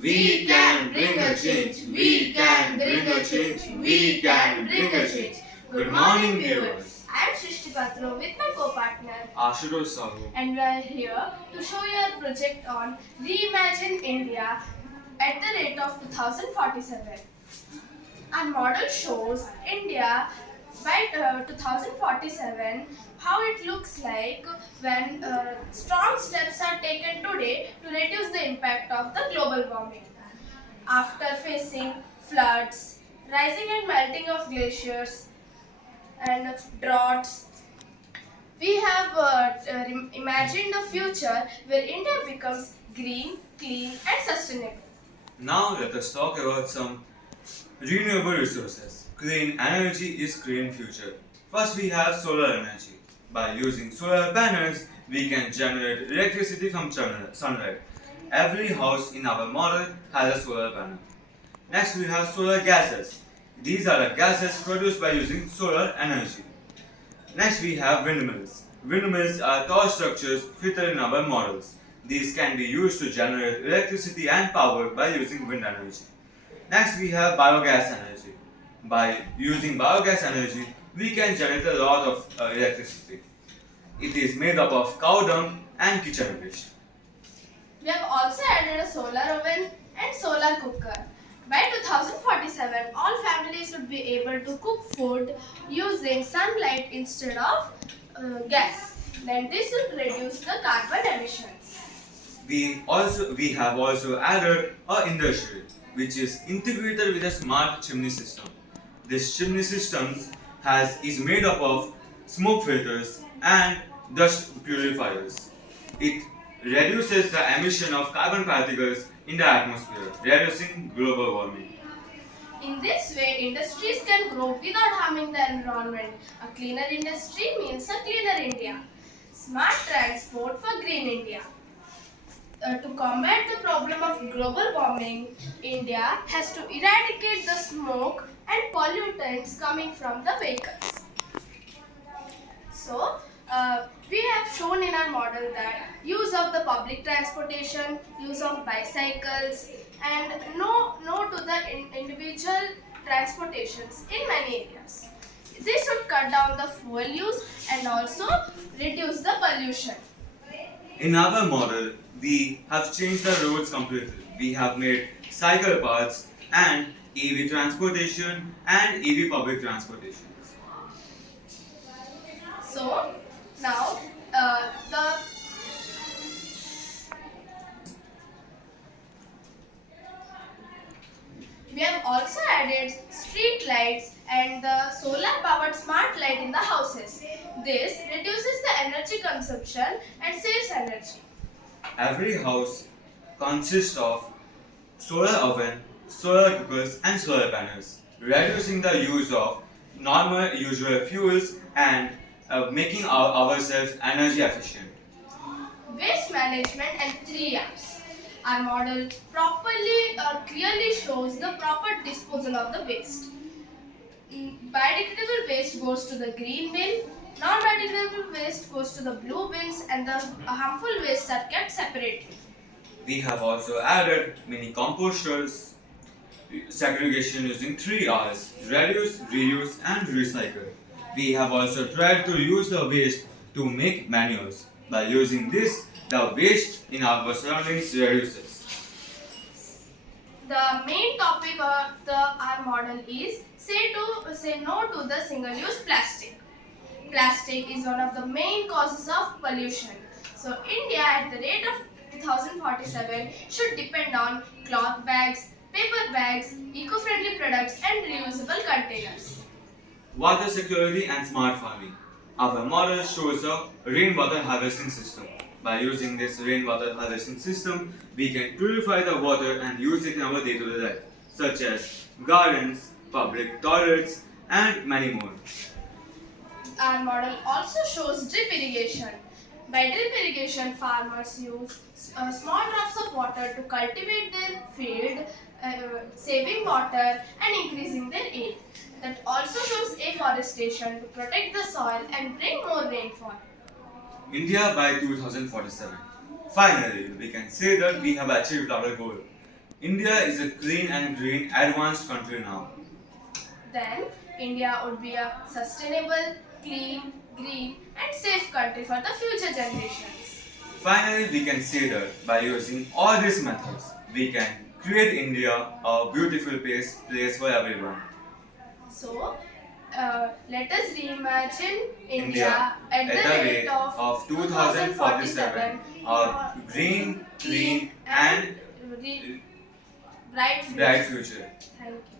We can bring a change. We can bring a change. We can bring a change. Good morning, viewers. I am Shrishti Patro with my co-partner Ashutosh Sahu. and we are here to show you our project on Reimagine India at the rate of 2047. Our model shows India by 2047 how it looks like when strong steps are taken today to reduce the impact of the global warming. After facing floods, rising and melting of glaciers, and droughts, we have imagined a future where India becomes green, clean, and sustainable. Now let us talk about some renewable resources. Clean energy is clean future. First we have solar energy. By using solar panels, we can generate electricity from sunlight. Every house in our model has a solar panel. Next we have solar gases. These are the gases produced by using solar energy. Next we have windmills. Windmills are tall structures fitted in our models. These can be used to generate electricity and power by using wind energy. Next we have biogas energy. By using biogas energy, we can generate a lot of electricity. It is made up of cow dung and kitchen waste. We have also added a solar oven and solar cooker. By 2047, all families would be able to cook food using sunlight instead of gas. Then this would reduce the carbon emissions. We have also added a industry which is integrated with a smart chimney system. This chimney system is made up of smoke filters and dust purifiers. It reduces the emission of carbon particles in the atmosphere, reducing global warming. In this way, industries can grow without harming the environment. A cleaner industry means a cleaner India. Smart transport for green India. To combat the problem of global warming, India has to eradicate the smoke and pollutants coming from the vehicles. So, we have shown in our model that use of the public transportation, use of bicycles, and no to the individual transportations in many areas. This would cut down the fuel use and also reduce the pollution. In our model, we have changed the roads completely. We have made cycle paths and EV transportation and EV public transportation. So now the we have also added street lights and the solar powered smart light in the houses. This reduces the energy consumption and saves energy. Every house consists of solar oven, solar cookers and solar panels, reducing the use of normal usual fuels and making ourselves energy efficient. Waste management and 3 R's. Our model properly or clearly shows the proper disposal of the waste. Biodegradable waste goes to the green bin, non-biodegradable waste goes to the blue bins, and the harmful wastes are kept separately. We have also added mini composters, segregation using 3 R's: reduce, reuse and recycle. We have also tried to use the waste to make manures. By using this, the waste in our surroundings reduces. The main topic of our model is say no to the single-use plastic. Plastic is one of the main causes of pollution. So India at the rate of 2047 should depend on cloth bags, paper bags, eco-friendly products and reusable containers. Water security and smart farming. Our model shows a rainwater harvesting system. By using this rainwater harvesting system, we can purify the water and use it in our day-to-day life, such as gardens, public toilets, and many more. Our model also shows drip irrigation. By drip irrigation, farmers use small drops of water to cultivate their field, saving water and increasing their yield. That also shows afforestation to protect the soil and bring more rainfall. India by 2047. Finally, we can say that we have achieved our goal. India is a clean and green advanced country now. Then India would be a sustainable, clean, green, and safe country for the future generations. Finally, we can see that by using all these methods, we can create India a beautiful place for everyone. So, let us reimagine India India at the rate of 2047, 2047 a green, clean, and bright bright future. future. Thank you.